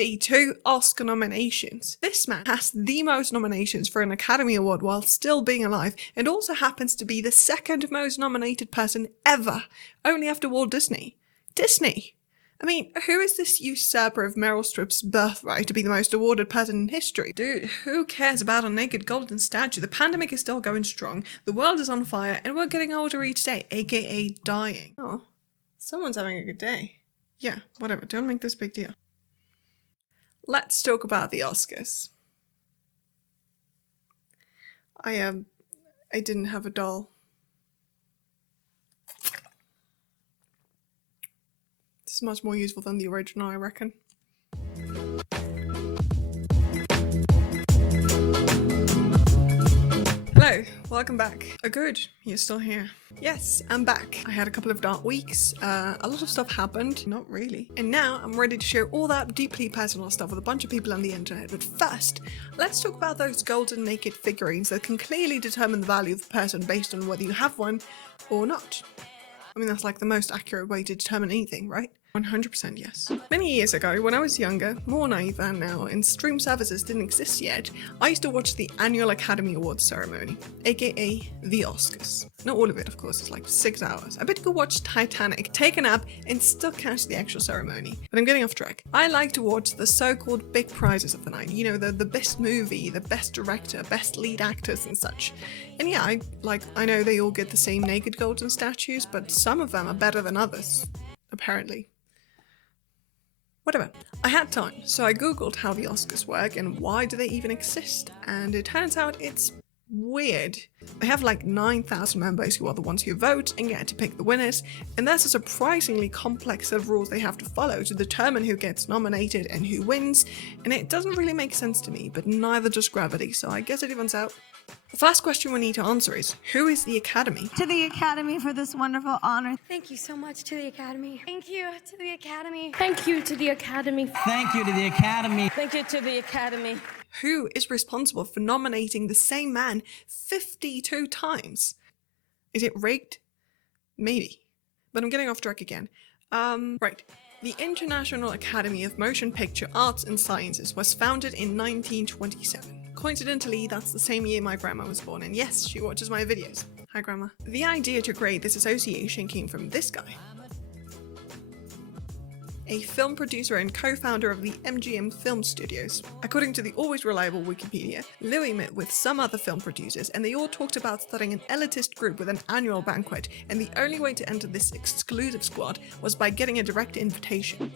52 Oscar nominations. This man has the most nominations for an Academy Award while still being alive, and also happens to be the second most nominated person ever, only after Walt Disney. Disney! I mean, who is this usurper of Meryl Streep's birthright to be the most awarded person in history? Dude, who cares about a naked golden statue? The pandemic is still going strong, the world is on fire, and we're getting older each day, aka dying. Oh, someone's having a good day. Yeah, whatever, don't make this a big deal. Let's talk about the Oscars. I didn't have a doll. This is much more useful than the original, I reckon. Hello, welcome back. Oh good, you're still here. Yes, I'm back. I had a couple of dark weeks, a lot of stuff happened, not really. And now I'm ready to share all that deeply personal stuff with a bunch of people on the internet. But first, let's talk about those golden naked figurines that can clearly determine the value of a person based on whether you have one or not. I mean, that's like the most accurate way to determine anything, right? 100% yes. Many years ago, when I was younger, more naive than now, and stream services didn't exist yet, I used to watch the annual Academy Awards ceremony, aka the Oscars. Not all of it, of course, it's like 6 hours. I bet you could watch Titanic, take a nap, and still catch the actual ceremony. But I'm getting off track. I like to watch the so-called big prizes of the night, you know, the best movie, the best director, best lead actors and such. And yeah, I know they all get the same naked golden statues, but some of them are better than others, apparently. Whatever. I had time, so I googled how the Oscars work and why do they even exist, and it turns out it's weird. They have like 9,000 members who are the ones who vote and get to pick the winners, and there's a surprisingly complex set of rules they have to follow to determine who gets nominated and who wins, and it doesn't really make sense to me, but neither does gravity, so I guess it evens out. The first question we need to answer is, who is the Academy? To the Academy for this wonderful honor. Thank you so much to the Academy. Thank you to the Academy. Thank you to the Academy. Thank you to the Academy. Thank you to the Academy. Who is responsible for nominating the same man 52 times? Is it rigged? Maybe. But I'm getting off track again. Right. The International Academy of Motion Picture Arts and Sciences was founded in 1927. Coincidentally, that's the same year my grandma was born, and yes, she watches my videos. Hi grandma. The idea to create this association came from this guy. A film producer and co-founder of the MGM Film Studios. According to the always reliable Wikipedia, Louis met with some other film producers and they all talked about starting an elitist group with an annual banquet, and the only way to enter this exclusive squad was by getting a direct invitation.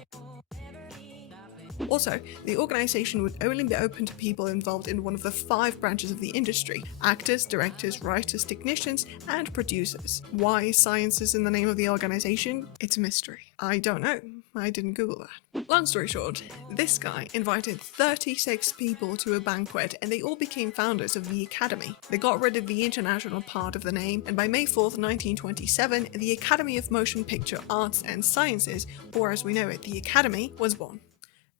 Also, the organization would only be open to people involved in one of the 5 branches of the industry: actors, directors, writers, technicians, and producers. Why sciences in the name of the organization? It's a mystery. I don't know. I didn't Google that. Long story short, this guy invited 36 people to a banquet and they all became founders of the Academy. They got rid of the international part of the name, and by May 4th, 1927, the Academy of Motion Picture Arts and Sciences, or as we know it, the Academy, was born.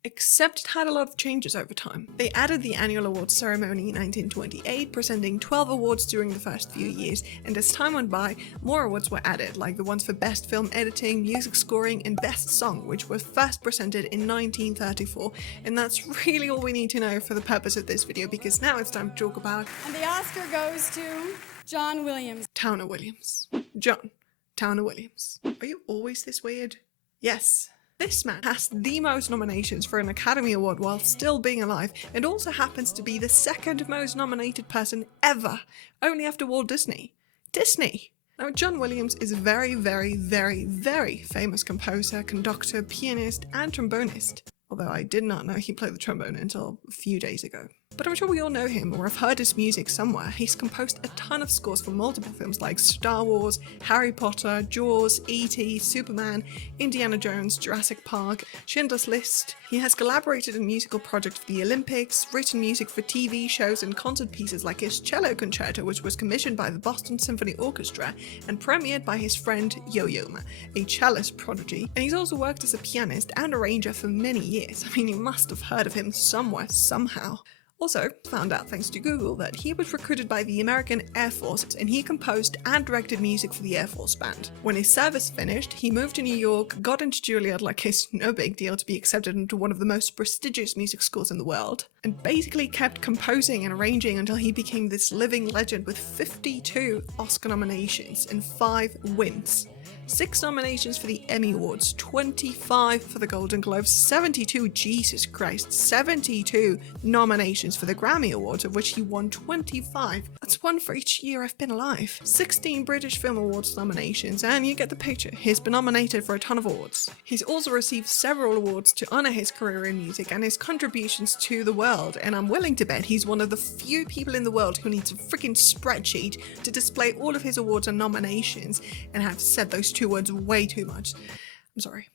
Except it had a lot of changes over time. They added the annual awards ceremony in 1928, presenting 12 awards during the first few years, and as time went by, more awards were added, like the ones for Best Film Editing, Music Scoring, and Best Song, which was first presented in 1934. And that's really all we need to know for the purpose of this video, because now it's time to talk about... And the Oscar goes to John Williams. Towner Williams. John Towner Williams. Are you always this weird? Yes. This man has the most nominations for an Academy Award while still being alive, and also happens to be the second most nominated person ever, only after Walt Disney. Disney! Now, John Williams is a very, very, very, very famous composer, conductor, pianist, and trombonist. Although I did not know he played the trombone until a few days ago. But I'm sure we all know him or have heard his music somewhere. He's composed a ton of scores for multiple films like Star Wars, Harry Potter, Jaws, E.T., Superman, Indiana Jones, Jurassic Park, Schindler's List. He has collaborated in musical projects for the Olympics, written music for TV shows and concert pieces like his cello concerto, which was commissioned by the Boston Symphony Orchestra and premiered by his friend Yo-Yo Ma, a cellist prodigy. And he's also worked as a pianist and arranger for many years. I mean, you must have heard of him somewhere, somehow. Also, found out thanks to Google that he was recruited by the American Air Force and he composed and directed music for the Air Force Band. When his service finished, he moved to New York, got into Juilliard like it's no big deal to be accepted into one of the most prestigious music schools in the world, and basically kept composing and arranging until he became this living legend with 52 Oscar nominations and 5 wins. 6 nominations for the Emmy Awards, 25 for the Golden Globes, 72, Jesus Christ, 72 nominations for the Grammy Awards, of which he won 25. That's one for each year I've been alive. 16 British Film Awards nominations, and you get the picture. He's been nominated for a ton of awards. He's also received several awards to honour his career in music and his contributions to the world, and I'm willing to bet he's one of the few people in the world who needs a freaking spreadsheet to display all of his awards and nominations, and have said those 2 words way too much. I'm sorry.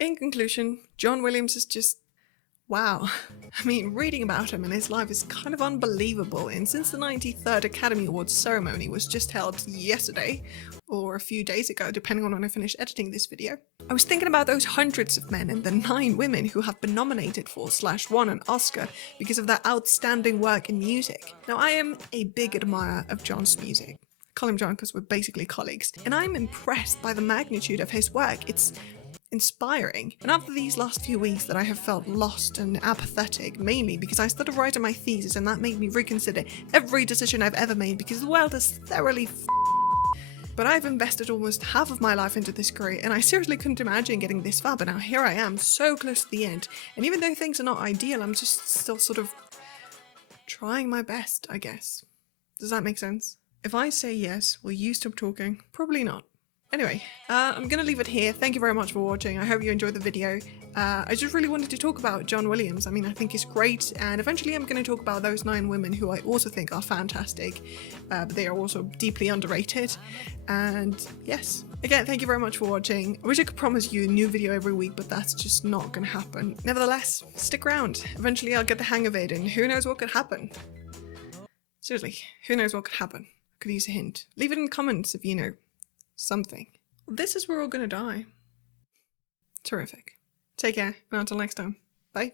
In conclusion, John Williams is just wow. I mean, reading about him and his life is kind of unbelievable, and since the 93rd Academy Awards ceremony was just held yesterday, or a few days ago, depending on when I finish editing this video, I was thinking about those hundreds of men and the 9 women who have been nominated for / won an Oscar because of their outstanding work in music. Now, I am a big admirer of John's music. Call him John because we're basically colleagues, and I'm impressed by the magnitude of his work. It's inspiring. And after these last few weeks that I have felt lost and apathetic, mainly because I started writing my thesis and that made me reconsider every decision I've ever made because the world is thoroughly but I've invested almost half of my life into this career and I seriously couldn't imagine getting this far, but now here I am, so close to the end. And even though things are not ideal, I'm just still sort of trying my best, I guess. Does that make sense? If I say yes, will you stop talking? Probably not. Anyway, I'm gonna leave it here. Thank you very much for watching. I hope you enjoyed the video. I just really wanted to talk about John Williams. I mean, I think he's great, and eventually I'm gonna talk about those 9 women who I also think are fantastic, but they are also deeply underrated. And yes, again, thank you very much for watching. I wish I could promise you a new video every week, but that's just not gonna happen. Nevertheless, stick around. Eventually I'll get the hang of it, and who knows what could happen. Seriously, who knows what could happen? Could use a hint. Leave it in the comments if you know something. This is where we're all gonna die. Terrific. Take care, and until next time. Bye.